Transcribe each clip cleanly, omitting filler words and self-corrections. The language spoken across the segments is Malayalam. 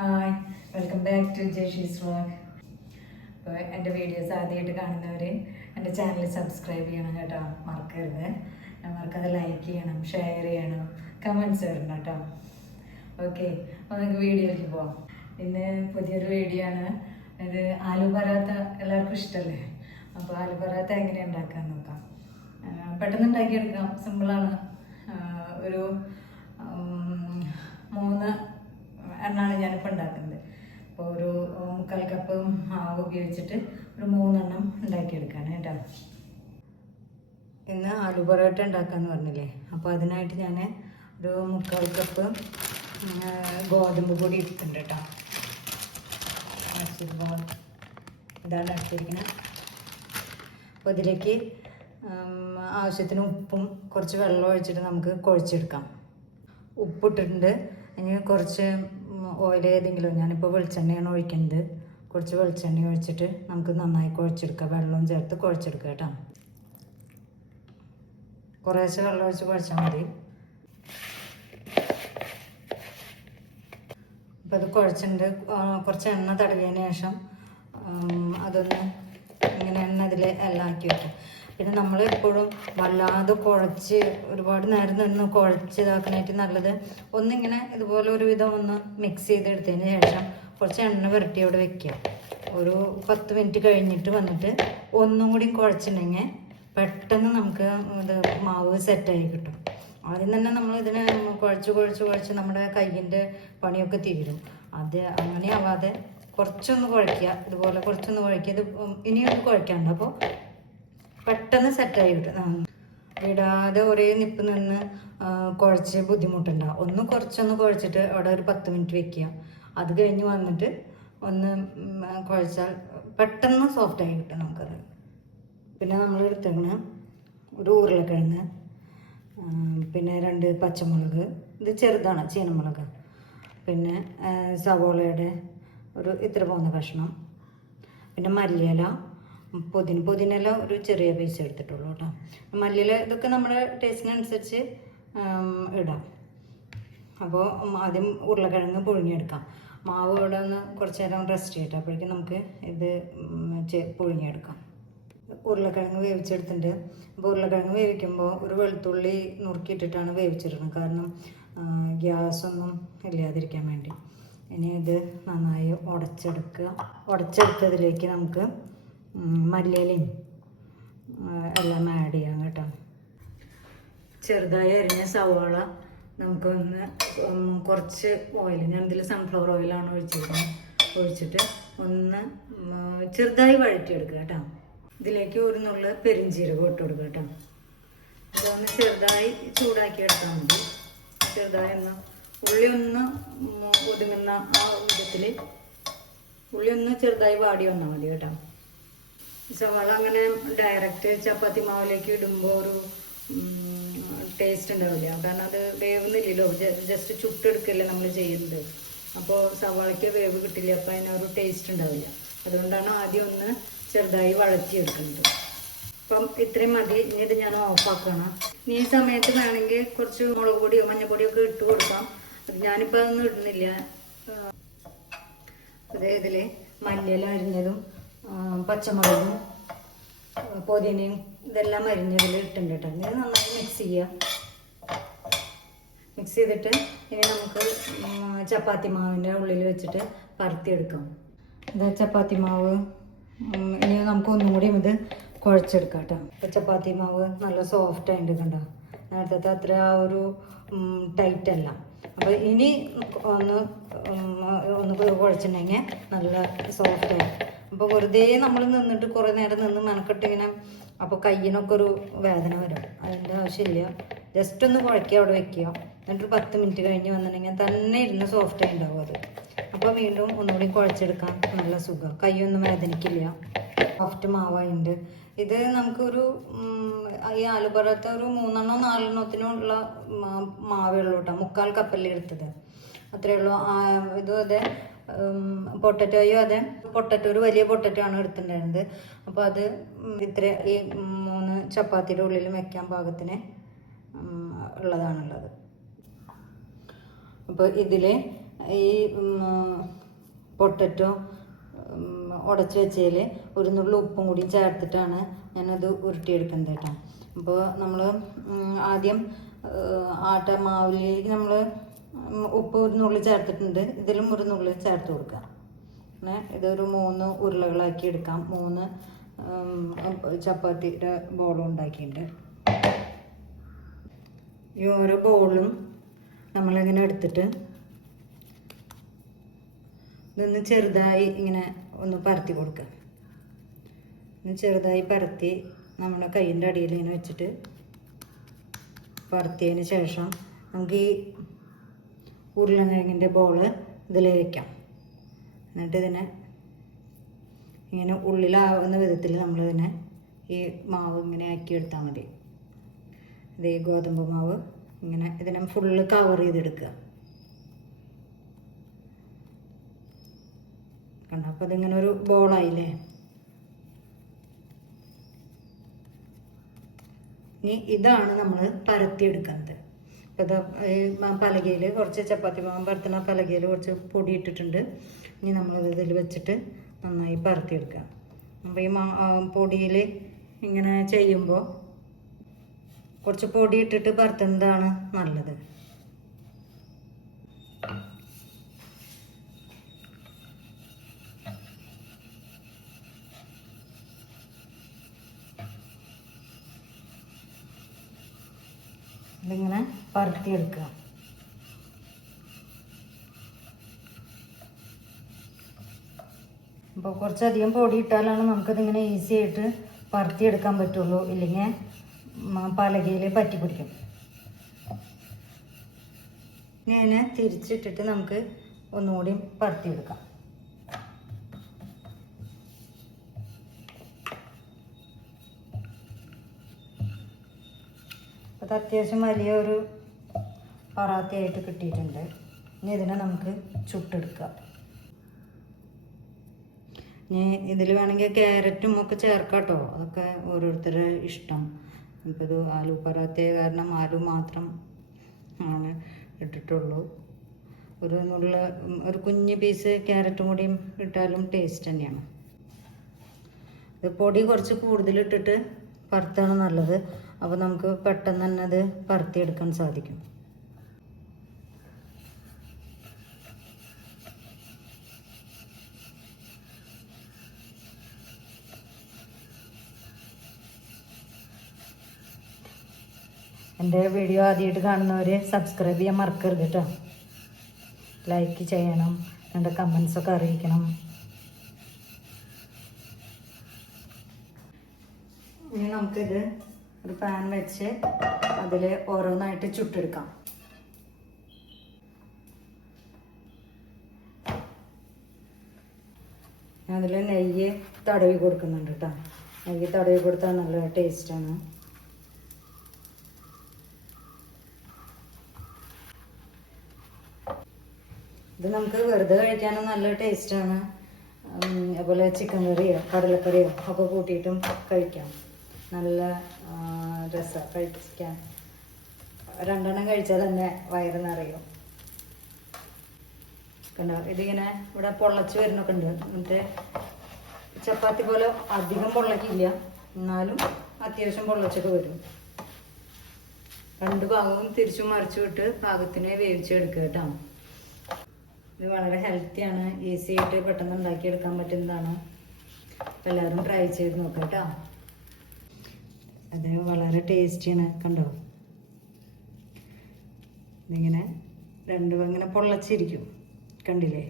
Hi, welcome back to Jeshi's vlog. അപ്പോൾ എൻ്റെ വീഡിയോസ് ആദ്യമായിട്ട് കാണുന്നവർ എൻ്റെ ചാനൽ സബ്സ്ക്രൈബ് ചെയ്യണം കേട്ടോ, മറക്കരുത്. മറക്കാതെ ലൈക്ക് ചെയ്യണം, ഷെയർ ചെയ്യണം, കമൻറ്റ്സ് ഇടണം കേട്ടോ. ഓക്കെ, അപ്പോൾ നമുക്ക് വീഡിയോയിലേക്ക് പോവാം. ഇന്ന് പുതിയൊരു വീഡിയോ ആണ്. ഇത് ആലു പറാത്ത എല്ലാവർക്കും ഇഷ്ടമല്ലേ? അപ്പോൾ ആലു പറാത്ത എങ്ങനെ ഉണ്ടാക്കാൻ നോക്കാം. പെട്ടെന്ന് ഉണ്ടാക്കിയെടുക്കാം, സിമ്പിളാണ്. ഒരു 3 എണ്ണമാണ് ഞാനിപ്പോൾ ഉണ്ടാക്കുന്നത്. അപ്പോൾ ഒരു 1/4 കപ്പ് മാവ് ഉപയോഗിച്ചിട്ട് ഒരു 3 എണ്ണം ഉണ്ടാക്കിയെടുക്കാണ് കേട്ടോ. ഇന്ന് ആലു പൊറോട്ട ഉണ്ടാക്കാമെന്ന് പറഞ്ഞില്ലേ, അപ്പോൾ അതിനായിട്ട് ഞാൻ ഒരു 1/4 കപ്പ് ഗോതമ്പ് പൊടി എടുത്തിട്ടുണ്ട് കേട്ടോ. ഇതാണ് എടുത്തിരിക്കുന്നത്. അപ്പോൾ ഇതിലേക്ക് ആവശ്യത്തിന് ഉപ്പും കുറച്ച് വെള്ളം ഒഴിച്ചിട്ട് നമുക്ക് കുഴച്ചെടുക്കാം. ഉപ്പിട്ടിട്ടുണ്ട്. ഇനി കുറച്ച് ഓയിൽ ഏതെങ്കിലും, ഞാനിപ്പോൾ വെളിച്ചെണ്ണയാണ് ഒഴിക്കുന്നത്. കുറച്ച് വെളിച്ചെണ്ണ ഒഴിച്ചിട്ട് നമുക്ക് നന്നായി കുഴച്ചെടുക്കാം. വെള്ളവും ചേർത്ത് കുഴച്ചെടുക്കുക കേട്ടോ. കുറേശ്ശെ വെള്ളം ഒഴിച്ച് കുഴച്ചാൽ മതി. അപ്പോൾ അത് കുഴച്ചിട്ടുണ്ട്. കുറച്ച് എണ്ണ തടവിയതിന് ശേഷം അതൊന്ന് ഇങ്ങനെ എണ്ണ ഇതിൽ എല്ലാം ആക്കി വയ്ക്കും. പിന്നെ നമ്മൾ എപ്പോഴും വല്ലാതെ കുഴച്ച് ഒരുപാട് നേരം നിന്ന് കുഴച്ച് ഇതാക്കാനായിട്ട് നല്ലത് ഒന്നിങ്ങനെ ഇതുപോലെ ഒരു വിധം ഒന്ന് മിക്സ് ചെയ്തെടുത്തതിന് ശേഷം കുറച്ച് എണ്ണ പുരട്ടി അവിടെ വെക്കുക. ഒരു 10 മിനിറ്റ് കഴിഞ്ഞിട്ട് വന്നിട്ട് ഒന്നും കൂടി കുഴച്ചിട്ടുണ്ടെങ്കിൽ പെട്ടെന്ന് നമുക്ക് ഇത് മാവ് സെറ്റായി കിട്ടും. ആദ്യം തന്നെ നമ്മൾ ഇതിനെ കുഴച്ച് നമ്മുടെ കയ്യിൻ്റെ പണിയൊക്കെ തീരും. അത് അങ്ങനെ ആവാതെ കുറച്ചൊന്ന് കുഴയ്ക്കുക. ഇതുപോലെ കുറച്ചൊന്ന് കുഴയ്ക്കുക. ഇത് ഇനിയൊന്ന് കുഴക്കാണ്ട്, അപ്പോൾ പെട്ടെന്ന് സെറ്റായി കിട്ടും. വിടാതെ ഒരേ നിപ്പ് നിന്ന് കുഴച്ച് ബുദ്ധിമുട്ടുണ്ടാവും. കുറച്ചൊന്ന് കുഴച്ചിട്ട് അവിടെ ഒരു 10 മിനിറ്റ് വെക്കുക. അത് കഴിഞ്ഞ് വന്നിട്ട് ഒന്ന് കുഴച്ചാൽ പെട്ടെന്ന് സോഫ്റ്റായി കിട്ടും നമുക്കത്. പിന്നെ നമ്മൾ എടുത്തേക്കണ ഒരു ഉരുളക്കിഴങ്ങ്, പിന്നെ 2 പച്ചമുളക്, ഇത് ചെറുതാണ് ചീനമുളക്, പിന്നെ സവോളയുടെ ഒരു ഇത്ര പോകുന്ന കഷ്ണം, പിന്നെ മല്ലിയില, പുതിനയില ഒരു ചെറിയ പീസ് എടുത്തിട്ടുള്ളൂ കേട്ടോ. മല്ലിയില ഇതൊക്കെ നമ്മുടെ ടേസ്റ്റിനനുസരിച്ച് ഇടാം. അപ്പോൾ ആദ്യം ഉരുളക്കിഴങ്ങ് പുഴുങ്ങിയെടുക്കാം. മാവ് ഇവിടെ ഒന്ന് കുറച്ച് നേരം റെസ്റ്റ് ചെയ്യട്ടെ, അപ്പോഴേക്കും നമുക്ക് ഇത് പുഴുങ്ങിയെടുക്കാം. ഉരുളക്കിഴങ്ങ് വേവിച്ചെടുത്തിട്ടുണ്ട്. അപ്പോൾ ഉരുളക്കിഴങ്ങ് വേവിക്കുമ്പോൾ ഒരു വെളുത്തുള്ളി നുറുക്കിയിട്ടിട്ടാണ് വേവിച്ചിടുന്നത്, കാരണം ഗ്യാസൊന്നും ഇല്ലാതിരിക്കാൻ വേണ്ടി. ഇനി ഇത് നന്നായി ഉടച്ചെടുക്കുക. ഉടച്ചെടുത്തതിലേക്ക് നമുക്ക് മല്ലിയിലയും എല്ലാം ആഡ് ചെയ്യാം കേട്ടോ. ചെറുതായി അരിഞ്ഞ സവാള നമുക്കൊന്ന് കുറച്ച് ഓയിൽ, ഞാൻ ഇതിൽ സൺഫ്ലവർ ഓയിലാണ് ഒഴിച്ചിട്ട് ഒന്ന് ചെറുതായി വഴറ്റിയെടുക്കുക കേട്ടോ. ഇതിലേക്ക് ഒരു നുള്ള് പെരിഞ്ചീരകം ഇട്ട് കൊടുക്കുക കേട്ടോ. ഇതൊന്ന് ചെറുതായി ചൂടാക്കി എടുത്താൽ മതി. ചെറുതായി ഒന്ന് ഉള്ളി ഒന്ന് ഒതുങ്ങുന്ന ആ വിധത്തിൽ ഉള്ളി ഒന്ന് ചെറുതായി വാടി വന്നാൽ മതി കേട്ടോ. സവാള അങ്ങനെ ഡയറക്റ്റ് ചപ്പാത്തി മാവിലേക്ക് ഇടുമ്പോൾ ഒരു ടേസ്റ്റ് ഉണ്ടാവില്ല, കാരണം അത് വേവുന്നില്ലല്ലോ. ജസ്റ്റ് ചുട്ടെടുക്കല്ലേ നമ്മൾ ചെയ്യുന്നത്. അപ്പോൾ സവാളയ്ക്ക് വേവ് കിട്ടില്ല, അപ്പോൾ അതിനൊരു ടേസ്റ്റ് ഉണ്ടാവില്ല. അതുകൊണ്ടാണ് ആദ്യം ഒന്ന് ചെറുതായി വഴറ്റിയെടുക്കുന്നത്. അപ്പം ഇത്രയും മതി. ഇനി ഇത് ഞാൻ ഓഫാക്കണം. ഇനി ഈ സമയത്ത് വേണമെങ്കിൽ കുറച്ച് മുളക് പൊടിയോ മഞ്ഞൾപ്പൊടിയോ ഒക്കെ ഇട്ട് കൊടുക്കാം. അത് ഞാനിപ്പോൾ അതൊന്നും ഇടുന്നില്ല. അതേ ഇതിൽ മല്ലിയില അരിഞ്ഞതും പച്ചമുളകും പുതിനയും ഇതെല്ലാം അരിഞ്ഞതിൽ ഇട്ടുണ്ട് കേട്ടോ. ഇത് നന്നായി മിക്സ് ചെയ്യുക. മിക്സ് ചെയ്തിട്ട് ഇനി നമുക്ക് ചപ്പാത്തി മാവിൻ്റെ ഉള്ളിൽ വെച്ചിട്ട് പരത്തിയെടുക്കാം. ഇത് ചപ്പാത്തി മാവ് ഇനി നമുക്ക് ഒന്നും കൂടിയും ഇത് കുഴച്ചെടുക്കാം കേട്ടോ. ഇപ്പോൾ ചപ്പാത്തി മാവ് നല്ല സോഫ്റ്റ് ആയിട്ട് കണ്ടോ, നേരത്തെ അത്ര ആ ഒരു ടൈറ്റ് അല്ല. അപ്പോൾ ഇനി ഒന്ന് കുഴച്ചിട്ടുണ്ടെങ്കിൽ നല്ല സോഫ്റ്റായി. അപ്പോൾ വെറുതെ നമ്മൾ നിന്നിട്ട് കുറേ നേരം നിന്ന് മെനക്കെട്ടിങ്ങനെ അപ്പോൾ കയ്യിനൊക്കെ ഒരു വേദന വരും. അതിൻ്റെ ആവശ്യമില്ല. ജസ്റ്റ് ഒന്ന് കുഴക്കുക, അവിടെ വെക്കുക. എന്നിട്ട് 10 മിനിറ്റ് കഴിഞ്ഞ് വന്നിട്ടുണ്ടെങ്കിൽ തന്നെ ഇരുന്ന് സോഫ്റ്റായി ഉണ്ടാവും അത്. അപ്പോൾ വീണ്ടും ഒന്നുകൂടി കുഴച്ചെടുക്കാൻ നല്ല സുഖം, കൈയൊന്നും വേദനിക്കില്ല. സോഫ്റ്റ് മാവായിട്ടുണ്ട്. ഇത് നമുക്കൊരു ഈ ആലു പൊറോട്ട ഒരു 3 4 എണ്ണത്തിനുള്ള മാവേ ഉള്ളൂ കേട്ടോ. 1/4 കപ്പല്ലേ എടുത്തത്, അത്രയേ ഉള്ളൂ. ഇതും അതെ, പൊട്ടറ്റോയും അതെ. പൊട്ടറ്റോ ഒരു വലിയ പൊട്ടറ്റോ ആണ് എടുത്തിട്ടുണ്ടായിരുന്നത്. അപ്പോൾ അത് ഇത്ര ഈ 3 ചപ്പാത്തിയുടെ ഉള്ളിൽ വെക്കാൻ പാകത്തിന് ഉള്ളതാണുള്ളത്. അപ്പോൾ ഇതിൽ ഈ പൊട്ടറ്റോ ഉടച്ച് വെച്ചതിൽ ഒരു നുള്ളി ഉപ്പും കൂടി ചേർത്തിട്ടാണ് ഞാനത് ഉരുട്ടിയെടുക്കുന്നത് കേട്ടോ. അപ്പോൾ നമ്മൾ ആദ്യം മാവിലേക്ക് നമ്മൾ ഉപ്പ് ഒരു നുള്ളി ചേർത്തിട്ടുണ്ട്, ഇതിലും ഒരു നുള്ളി ചേർത്ത് കൊടുക്കുക. പിന്നെ ഇതൊരു 3 ഉരുളകളാക്കി എടുക്കാം. 3 ചപ്പാത്തിയുടെ ബോളും ഉണ്ടാക്കിയിട്ടുണ്ട്. ഈ ഓരോ ബോളും നമ്മളിങ്ങനെ എടുത്തിട്ട് ഇതൊന്ന് ചെറുതായി ഇങ്ങനെ ഒന്ന് പരത്തി കൊടുക്കുക. ചെറുതായി പരത്തി നമ്മുടെ കൈയിൻ്റെ അടിയിൽ ഇങ്ങനെ വെച്ചിട്ട് പരത്തിയതിന് ശേഷം നമുക്ക് ഈ ഉരുളക്കിഴങ്ങിൻ്റെ ബോള് ഇതിൽ വയ്ക്കാം. എന്നിട്ട് ഇതിനെ ഇങ്ങനെ ഉള്ളിലാവുന്ന വിധത്തിൽ നമ്മളിതിനെ ഈ മാവ് ഇങ്ങനെ ആക്കി എടുത്താൽ മതി. ഇത് ഈ ഗോതമ്പ് മാവ് ഇങ്ങനെ ഇതിനെ ഫുള്ള് കവർ ചെയ്തെടുക്കുക. കണ്ടോ? അപ്പോൾ ഇതിങ്ങനെ ഒരു ബോളായില്ലേ. ഇനി ഇതാണ് നമ്മൾ പരത്തിയെടുക്കുന്നത്. അപ്പോൾ ഇത് പലകയിൽ കുറച്ച് ചപ്പാത്തി മാവ് പരത്തുന്ന പലകയിൽ കുറച്ച് പൊടി ഇട്ടിട്ടുണ്ട്. ഇനി നമ്മളത് ഇതിൽ വെച്ചിട്ട് നന്നായി പരത്തിയെടുക്കുക. അപ്പോൾ ഈ പൊടിയിൽ ഇങ്ങനെ ചെയ്യുമ്പോൾ കുറച്ച് പൊടി ഇട്ടിട്ട് പരത്തുന്നതാണ് നല്ലത്. ഇതിങ്ങനെ പരത്തിയെടുക്കുക. അപ്പോൾ കുറച്ചധികം പൊടി ഇട്ടാലാണ് നമുക്കതിങ്ങനെ ഈസി ആയിട്ട് പരത്തിയെടുക്കാൻ പറ്റുള്ളൂ, ഇല്ലെങ്കിൽ പലകയിൽ പറ്റി പിടിക്കും. ഇങ്ങനെ തിരിച്ചിട്ടിട്ട് നമുക്ക് ഒന്നുകൂടി പരത്തിയെടുക്കാം. അത് അത്യാവശ്യം വലിയൊരു പറാത്തയായിട്ട് കിട്ടിയിട്ടുണ്ട്. ഇനി ഇതിനെ നമുക്ക് ചുട്ടെടുക്കാം. ഇനി ഇതിൽ വേണമെങ്കിൽ ക്യാരറ്റും ഒക്കെ ചേർക്കാം കേട്ടോ. അതൊക്കെ ഓരോരുത്തരുടെ ഇഷ്ടം. ഇപ്പോൾ ഇത് ആലു പറാത്ത കാരണം ആലു മാത്രം ആണ് ഇട്ടിട്ടുള്ളൂ. ഒരു കുഞ്ഞ് പീസ് ക്യാരറ്റും കൂടിയും ഇട്ടാലും ടേസ്റ്റ് തന്നെയാണ്. ഇത് പൊടി കുറച്ച് കൂടുതലിട്ടിട്ട് പരത്താണ് നല്ലത്. അപ്പോൾ നമുക്ക് പെട്ടെന്ന് തന്നെ അത് പരത്തിയെടുക്കാൻ സാധിക്കും. എൻ്റെ വീഡിയോ ആദ്യമായിട്ട് കാണുന്നവർ സബ്സ്ക്രൈബ് ചെയ്യാൻ മറക്കരുത് കേട്ടോ. ലൈക്ക് ചെയ്യണം, എൻ്റെ കമൻസൊക്കെ അറിയിക്കണം. ഇനി നമുക്കിത് ഒരു പാൻ വെച്ച് അതിൽ ഓരോന്നായിട്ട് ചുട്ടെടുക്കാം. അതിൽ നെയ്യ് തടവി കൊടുക്കുന്നുണ്ട് കേട്ടോ. നെയ്യ് തടവി കൊടുത്താൽ നല്ല ടേസ്റ്റാണ്. ഇത് നമുക്ക് വെറുതെ കഴിക്കാനും നല്ല ടേസ്റ്റാണ്. അതുപോലെ ചിക്കൻ കറിയോ കടലക്കറിയോ ഒക്കെ കൂട്ടിയിട്ടും കഴിക്കാം. നല്ല രസമാണ് കഴിക്കാൻ. 2 എണ്ണം കഴിച്ചാൽ തന്നെ വയറ് നിറയും. കണ്ടോ? ഇതിങ്ങനെ ഇവിടെ പൊള്ളച്ച് വരുന്നൊക്കെ ഉണ്ട്. എന്നിട്ട് ചപ്പാത്തി പോലെ അധികം പൊള്ളക്കില്ല, എന്നാലും അത്യാവശ്യം പൊള്ളച്ചൊക്കെ വരും. 2 ഭാഗവും തിരിച്ചും മറിച്ചു വിട്ട് പാകത്തിന് വേവിച്ചെടുക്കുക കേട്ടോ. ഇത് വളരെ ഹെൽത്തിയാണ്, ഈസി ആയിട്ട് പെട്ടെന്ന് ഉണ്ടാക്കിയെടുക്കാൻ പറ്റുന്നതാണ്. എല്ലാവരും ട്രൈ ചെയ്ത് നോക്കാം കേട്ടോ. അത് വളരെ ടേസ്റ്റിയാണ്. കണ്ടോ? ഇതിങ്ങനെ 2 ഇങ്ങനെ പൊള്ളച്ചിരിക്കും. കണ്ടില്ലേ?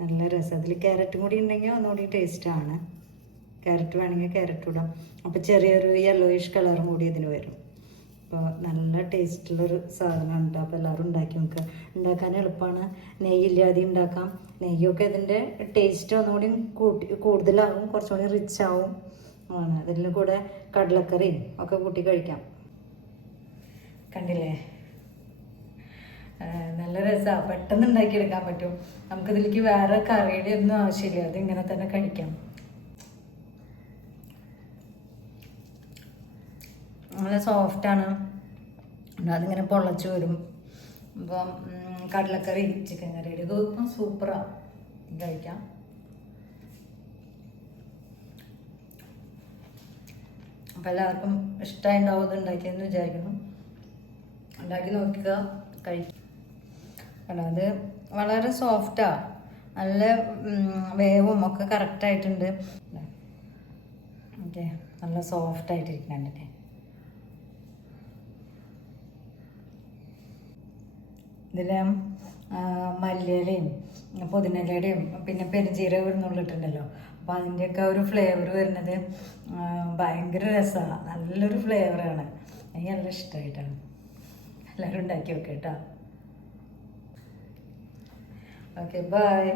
നല്ല രസം. അതിൽ ക്യാരറ്റും കൂടി ഉണ്ടെങ്കിൽ ഒന്നുകൂടി ടേസ്റ്റാണ്. ക്യാരറ്റ് വേണമെങ്കിൽ ക്യാരറ്റ് ഇടാം. അപ്പോൾ ചെറിയൊരു യെല്ലോയിഷ് കളറും കൂടി ഇതിന് വരും. അപ്പോൾ നല്ല ടേസ്റ്റുള്ളൊരു സാധനമുണ്ട്. അപ്പോൾ എല്ലാവരും ഉണ്ടാക്കി നോക്കുക. ഉണ്ടാക്കാൻ എളുപ്പമാണ്. നെയ്യില്ലാതെ ഉണ്ടാക്കാം. നെയ്യൊക്കെ ഇതിൻ്റെ ടേസ്റ്റ് ഒന്നുകൂടി കൂടുതലാകും, കുറച്ചുകൂടി റിച്ച് ആവും ആണ്. അതിൻ്റെ കൂടെ കടലക്കറിയും ഒക്കെ കൂട്ടി കഴിക്കാം. കണ്ടില്ലേ? നല്ല രസമാണ്. പെട്ടെന്ന് ഉണ്ടാക്കിയെടുക്കാൻ പറ്റും. നമുക്കിതിലേക്ക് വേറെ കറിയുടെ ഒന്നും ആവശ്യമില്ല. അതിങ്ങനെ തന്നെ കഴിക്കാം. നല്ല സോഫ്റ്റാണ്. അതിങ്ങനെ പൊള്ളച്ച് വരും. അപ്പം കടലക്കറി ചിക്കൻ കറിയുടെ ഇത് സൂപ്പറാണ്. കഴിക്കാം. അപ്പം എല്ലാവർക്കും ഇഷ്ടമായിട്ടുണ്ടാവും ഇത് ഉണ്ടാക്കിയെന്ന് വിചാരിക്കുന്നു. ഉണ്ടാക്കി നോക്കുക, കഴിക്കുക. കാരണം അത് വളരെ സോഫ്റ്റാണ്, നല്ല വേവും ഒക്കെ കറക്റ്റായിട്ടുണ്ട്. ഓക്കെ, നല്ല സോഫ്റ്റായിട്ടിരിക്കുന്നുണ്ടല്ലേ. ഇതിൽ മല്ലിയിലയും പുതിനയിലയുടെയും പിന്നെ പെരുംജീരകം ഇടുന്നുള്ളിട്ടുണ്ടല്ലോ. അപ്പോൾ അതിൻ്റെയൊക്കെ ഒരു ഫ്ലേവർ വരുന്നത് ഭയങ്കര രസമാണ്, നല്ലൊരു ഫ്ലേവറാണ്. എനിക്ക് നല്ല ഇഷ്ടമായിട്ടാണ്. എല്ലാവരും ഉണ്ടാക്കി വെക്കാം കേട്ടോ. Okay, by.